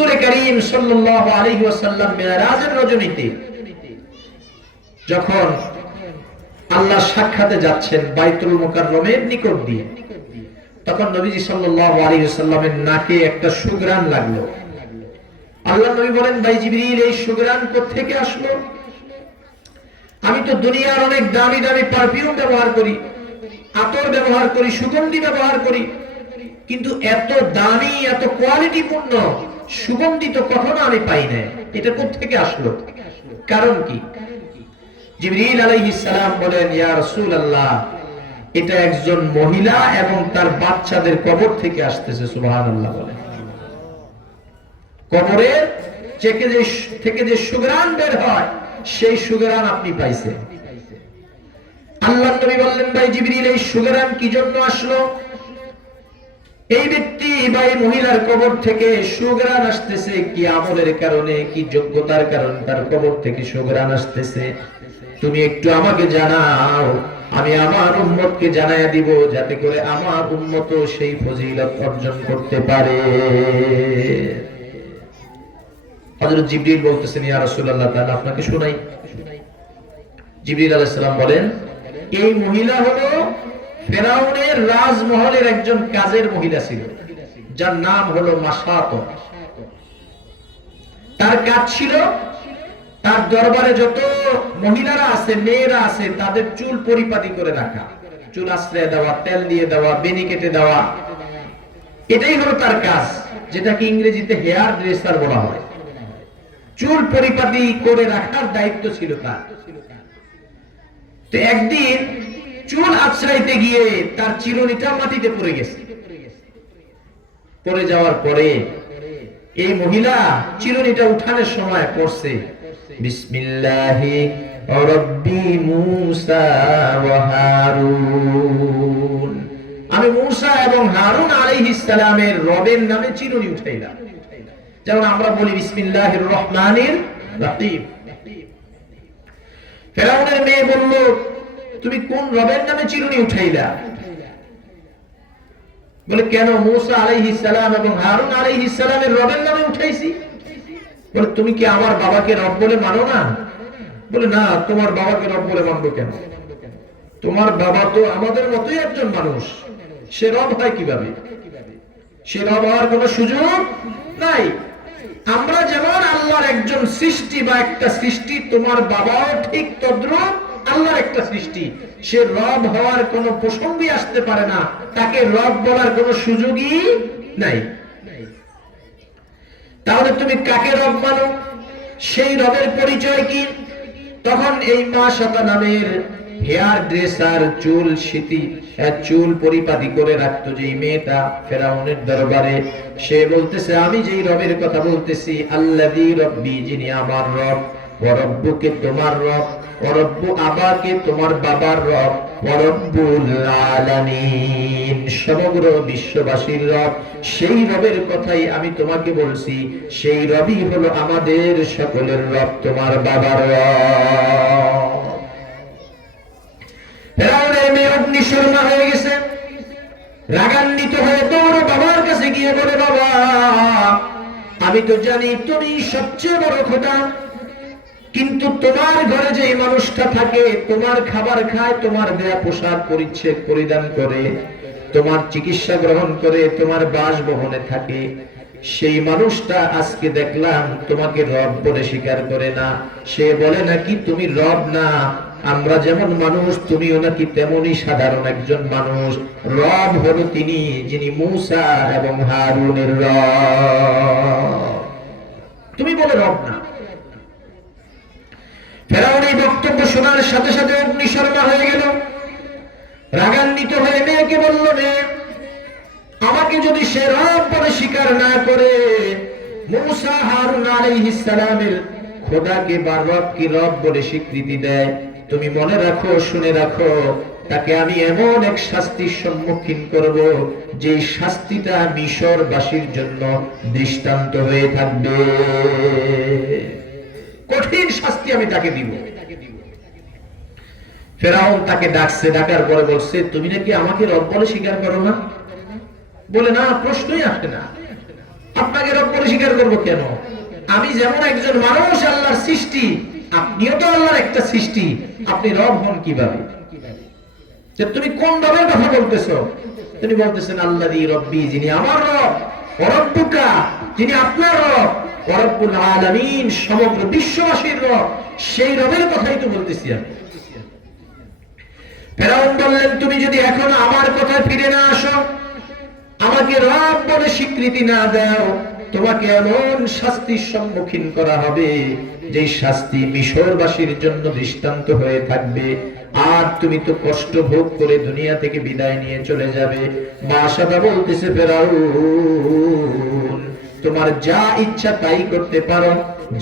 রাসূল করিম সাল্লাল্লাহু আলাইহি ওয়াসাল্লাম মিরাজের রজনীতে যখন আল্লাহ সাক্ষাতে যাচ্ছেন বাইতুল মুকাররমের নিকট দিয়ে, তখন নবীজি সাল্লাল্লাহু আলাইহি ওয়াসাল্লামের নাকে একটা সুঘ্রাণ লাগলো। আল্লাহ নবী বলেন, ভাই জিবরিল, এই সুঘ্রাণ কোথা থেকে আসলো? আমি তো দুনিয়ার অনেক দামি দামি পারফিউম ব্যবহার করি, আতর ব্যবহার করি, সুগন্ধি ব্যবহার করি, কিন্তু এত দামি এত কোয়ালিটিপূর্ণ সুগন্ধি তো কখনো আমি পাই না। এটা কোথা থেকে আসলো? কারণ কি? জিবরিল আলাইহিস সালাম বলেন, ইয়া রাসূলুল্লাহ, এটা একজন মহিলা এবং তার বাচ্চাদের কবর থেকে আসতেছে। সুবহানাল্লাহ বলেন। কবরের থেকে যে সুঘ্রাণ বের হয়, সেই সুঘ্রাণ আপনি পাইছেন। আল্লাহর নবী বললেন, ভাই জিবরিল, এই সুঘ্রাণ কি জন্য আসলো? এই ব্যক্তি বা এই মহিলার কবর থেকে সুঘ্রাণ আসতেছে কি আমলের কারণে, কি যোগ্যতার কারণে তার কবর থেকে সুঘ্রাণ আসতেছে? তুমি একটু আমাকে জানাও, আমি আমার উম্মতকে জানাইয়া দিব, যাতে করে আমার উম্মত সেই ফজিলত অর্জন করতে পারে। হযরত জিবরিল বলতেছেন, ইয়া রাসূলুল্লাহ, তাআলা আপনাকে শোনাই। জিবরিল আলাইহিস সালাম বলেন, এই মহিলা হলো ফেরাউনের রাজমহলের একজন কাজের মহিলা ছিল, যার নাম হলো মাসাত। তার কাজ ছিল তার দরবারে যত মহিলারা আছে, মেয়েরা আছে, তাদের চুল পরিপাটি করে রাখা, চুল আশ্রয় দেওয়া, তেল দিয়ে দেওয়া, বেনি কেটে দেওয়া। এটাই হলো তার কাজ, যেটাকে ইংরেজিতে হেয়ার ড্রেসার বলা হয়। চুল পরিপাটি করে রাখার দায়িত্ব ছিল তার। তো একদিন চুল আছড়াইতে গিয়ে তার চিরুনিটা মাটিতে পড়ে গেছে। পড়ে যাওয়ার পরে এই মহিলা চিরুনিটা উঠানোর সময় পড়ছে, বিসমিল্লাহি রাব্বি মূসা ওয়া হারুন। আমি মূসা এবং হারুন আলাইহিস সালামের রবের নামে চিরুনি উঠাইলাম। যেমন আমরা বলি বিসমিল্লাহির রহমানির রহিম। ফেরাউনের মেয়ে বলল, তুমি কোন রবের নামে চিরুনি উঠাইলা? বলে, কেন? মূসা আলাইহিস সালাম এবং হারুন আলাইহিস সালামের রবের নামে উঠাইছি। বলে, তুমি কি আমার বাবাকে রব বলে মানো না? বলে, না, তোমার বাবাকে রব বলে মানবো কেন? তোমার বাবা তো আমাদের মতোই একজন মানুষ, সে রব হয় কিভাবে? সে রব হওয়ার কোন সুযোগ নাই। আমরা যেমন আল্লাহর একজন সৃষ্টি বা একটা সৃষ্টি, তোমার বাবাও ঠিক তদ্রূপ আল্লাহর একটা সৃষ্টি। সে রব হওয়ার কোন প্রসঙ্গই আসতে পারে না, তাকে রব বলার কোন সুযোগই নাই। তাহলে তুমি কাকে রব মানো? সেই রবের পরিচয় কি? তখন এই মাসাতা নামের হেয়ার ড্রেসার, চুল পরিপাটি করে রাখতো যে মেয়েটা ফেরাউনের দরবারে, সে বলতেছে, আমি যেই রবের কথা বলতেছি, আল্লাযী রব্বি, যিনি আমার রব, ওয়া রব্বুকে, তোমার রব, ওয়া রব্বু আবাকে, তোমার বাবার রব, ওয়া রব্বুল আলামিন, সমগ্র বিশ্ববাসীর রব, সেই রবের কথাই আমি তোমাকে বলছি। সেই রবই হলো আমাদের সকলের রব, তোমার বাবার রব। ফেরাউনের মেয়ে অগ্নিশর্মা হয়ে গেছে, রাগান্বিত হয়ে দৌড়ে বাবার কাছে গিয়ে বলে, বাবা, আমি তো জানি তুমি সবচেয়ে বড় খোদা, কিন্তু তোমার ঘরে যে মানুষটা থাকে, তোমার খাবার খায়, তোমার দেয়া পোশাক পরিচ্ছদ পরিধান করে, তোমার চিকিৎসা গ্রহণ করে, তোমার বাসভবনে থাকে, সেই মানুষটা আজকে দেখলাম তোমাকে রব বলে স্বীকার করে না। সে বলে নাকি তুমি রব না, আমরা যেমন মানুষ তুমিও নাকি তেমনই সাধারণ একজন মানুষ। রব হলো তিনি, যিনি মূসা এবং হারুনের রব, তুমি বলে রব না। ফেরাউন এই বক্তব্য শোনার সাথে সাথে অগ্নিশর্মা হয়ে গেল, রাগান্বিত হয়ে মেয়েকে বলল, মেয়ে, আমাকে যদি সে রব বলে স্বীকার না করে, মূসা হারুন আলাইহিস সালামের খোদাকে বা রবকে রব বলে স্বীকৃতি দেয়, তুমি মনে রাখো, শুনে রাখো, তাকে আমি এমন এক শাস্তির সম্মুখীন করব, যে শাস্তিটা মিশরবাসীর জন্য দৃষ্টান্ত হয়ে থাকবে। কঠিন শাস্তি আমি তাকে দিব। ফেরাউন তাকে ডাকছে, ডাকার পরে বলছে, তুমি নাকি আমাকে রব বলে স্বীকার করো না? বলে, না, প্রশ্নই আসে না। আপনাকে রব বলে স্বীকার করবো কেন? আমি যেমন একজন মানুষ, আল্লাহর সৃষ্টি, আপনিও তো আল্লাহর একটা সৃষ্টি, আপনি রব হন কিভাবে? তুমি কোন রবের কথা বলতেছো? তিনি বলতেছেন আল্লাযী রব্বী, যিনি আমার রব, রব্বুকা, যিনি আপনার রব, রব্বুল আলামিন, সমগ্র বিশ্ববাসীর রব, সেই রবের কথাই তো বলতেছি আমি। ফেরাউন বললেন, তুমি যদি এখন আমার কথায় ফিরে না আসো, আমাকে রব বলে স্বীকৃতি না দাও, তোমাকে এমন শাস্তির সম্মুখীন করা হবে যে শাস্তি মিশরবাসীর জন্য দৃষ্টান্ত হয়ে থাকবে, আর তুমি তো কষ্ট ভোগ করে দুনিয়া থেকে বিদায় নিয়ে চলে যাবে। বাদশা বলতেছে, ফেরাউন, তোমার যা ইচ্ছা তাই করতে পারো,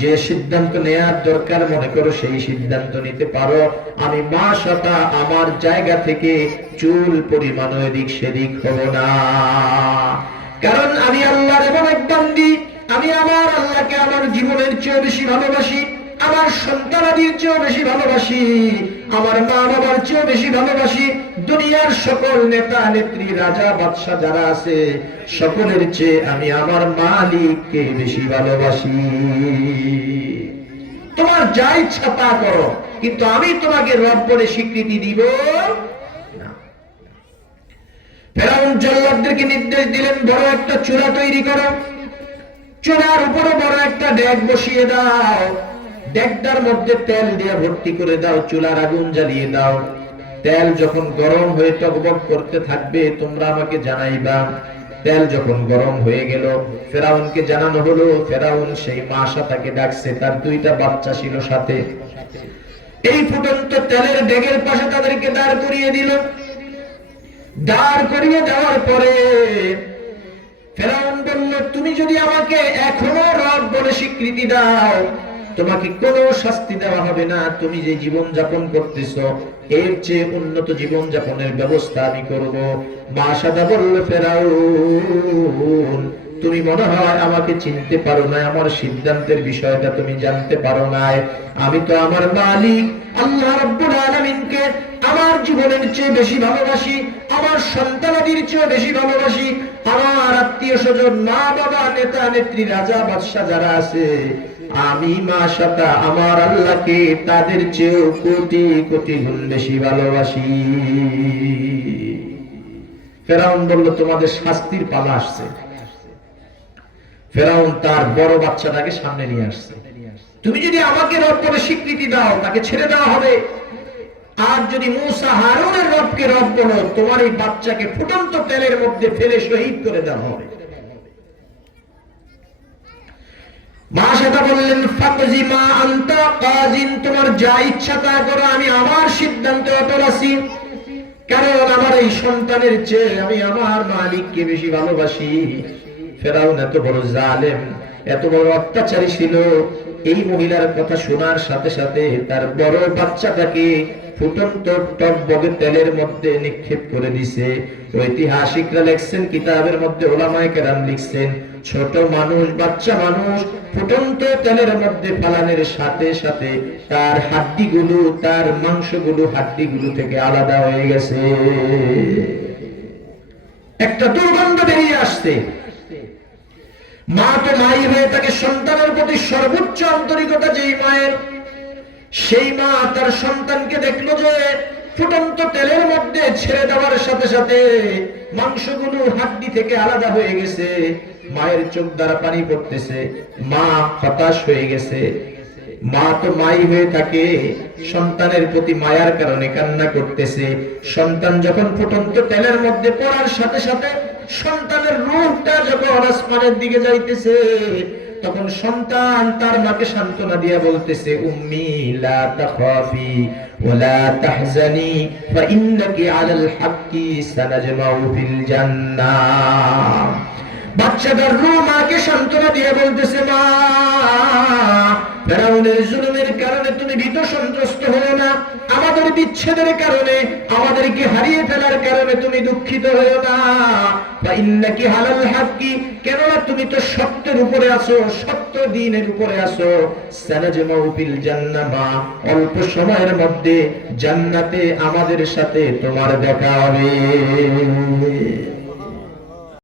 যে সিদ্ধান্ত নেয়ার দরকার মনে করো সেই সিদ্ধান্ত নিতে পারো, আমি মাশাতা আমার জায়গা থেকে চুল পরিমাণ এদিক সেদিক হব না। কারণ আমি আল্লাহর এমন এক বান্দী, আমি আমার আল্লাহকে আমার জীবনের চেয়ে বেশি ভালোবাসি, আমার সন্তানাদির চেয়েও বেশি ভালোবাসি, আমার মা বাবার চেয়েও বেশি ভালোবাসি, দুনিয়ার সকল নেতা নেত্রী, রাজা বাদশা যারা আছে সকলের চেয়ে আমি আমার মালিককে বেশি ভালোবাসি। তোমার যা ইচ্ছা তা করো, কিন্তু আমি তোমাকে রব বলে স্বীকৃতি দিব না। ফেরাউন জল্লাদদেরকে নির্দেশ দিলেন, বড় একটা চূড়া তৈরি করো, চূড়ার উপরে বড় একটা ডেক বসিয়ে দাও, ডেকটার মধ্যে তেল দিয়ে ভর্তি করে দাও, চুলার আগুন জ্বালিয়ে দাও, তেল যখন গরম হয়ে টকবক করতে থাকবে তোমরা আমাকে জানাইবা। তেল যখন গরম হয়ে গেল, ফেরাউনকে জানানো হলো। ফেরাউন সেই মাশাতাকে ডাকছে, তার দুইটা বাচ্চা ছিল সাথে। এই ফুটন্ত তেলের ডেকের পাশে তাদেরকে দাঁড় করিয়ে দিল। দাঁড় করিয়ে দেওয়ার পরে ফেরাউন বলল, তুমি যদি আমাকে এখনো রব বলে স্বীকৃতি দাও, তোমাকে কোনো শাস্তি দেওয়া হবে না, তুমি যে জীবন যাপন করতেছো এর চেয়ে উন্নত জীবন যাপনের ব্যবস্থা আমি করব। বাদশা বলল, ফেরাউন, তুমি মনে হয় আমাকে চিনতে পারো না, আমার সিদ্ধান্তের বিষয়টা তুমি জানতে পারো না। আমি তো আমার মালিক আল্লাহ রাব্বুল আলামিনকে আমার জীবনের চেয়ে বেশি ভালোবাসি, আমার সন্তানাদির চেয়ে বেশি ভালোবাসি, আমার আত্মীয় স্বজন, মা বাবা, নেতা নেত্রী, রাজা বাদশা যারা আছে, আমি মাশাআল্লাহ আমার আল্লাহকে তাদের চেয়েও কোটি কোটি গুণ বেশি ভালোবাসি। ফেরাউন বলল, তোমাদের শাস্তির পালা আসছে। ফেরাউন তার বড় বাচ্চাটাকে সামনে নিয়ে আসছে। তুমি যদি আমাকে রব বলে স্বীকৃতি দাও, তাকে ছেড়ে দেওয়া হবে, আর যদি মূসা হারুনের রবকে রব বলো, তোমার এই বাচ্চাকে ফুটন্ত তেলের মধ্যে ফেলে শহীদ করে দেওয়া হবে। মাশাআল্লাহ বললেন, ফাকজি মা আনতা কাজিন, তোমার যা ইচ্ছা তা করো, আমি আমার সিদ্ধান্তে অটল আছি। কারণ আমার এই সন্তানের চেয়ে আমি আমার মালিককে বেশি ভালোবাসি। ফেরাউন এত বড় জালেম, এত বড় অত্যাচারী ছিল, এই মহিলার কথা শোনার সাথে সাথে তার বড় বাচ্চাটাকে ফুটন্ত টকবগে তেলের মধ্যে নিক্ষেপ করে দিছে। ঐতিহাসিকরা লিখছেন, কিতাবের মধ্যে ওলামায়ে কেরাম লিখছেন, ছোট মানুষ, বাচ্চা মানুষ ফুটন্ত তেলের মধ্যে ফালানোর সাথে সাথে তার হাড্ডিগুলো, তার মাংসগুলো হাড্ডিগুলো থেকে আলাদা হয়ে গেছে, একটা দুর্গন্ধ বেরিয়ে আসছে। মা তো মাই হয়ে তাকে সন্তানের প্রতি সর্বোচ্চ আন্তরিকতা যেই মায়ের, সেই মা তার সন্তানকে দেখলো যে ফুটন্ত তেলের মধ্যে ছেড়ে দেওয়ার সাথে সাথে মাংসগুলো হাড্ডি থেকে আলাদা হয়ে গেছে। মায়ের চোখ দ্বারা পানি পড়তেছে, মা হতাশ হয়ে গেছে। মা তো মাই হয়ে থাকে, সন্তানের প্রতি মায়ার কারণে কান্না করতেছে। সন্তান যখন ফুটন্ত তেলের মধ্যে পড়ার সাথে সাথে সন্তানের রূহটা যখন আসমানের দিকে যাইতেছে, তখন সন্তান তার মাকে সান্ত্বনা দিয়া বলতেছে, উম্মি লা তাখাফি ওয়া লা তাহজানি ফাইন্নাকি আলাল হাক্কি সানাজমাউ ফিল জান্নাহ। বাচ্চাটার রূহ মাকে সান্ত্বনা দিয়ে বলতেছে, মা, ফেরাউনের জুলুমের কারণে তুমি ভীত সন্ত্রস্ত হও না, আমাদের বিচ্ছেদের কারণে, আমাদেরকে হারিয়ে ফেলার কারণে তুমি দুঃখিত হও না। ফাইন্নাকি আলাল হাক্কি, কেননা তুমি তো সত্যের উপরে আছো, সত্য দ্বীনের উপরে আছো। সানাজমাউ ফিল জান্নাহ, মা, অল্প সময়ের মধ্যে জান্নাতে আমাদের সাথে তোমার দেখা হবে।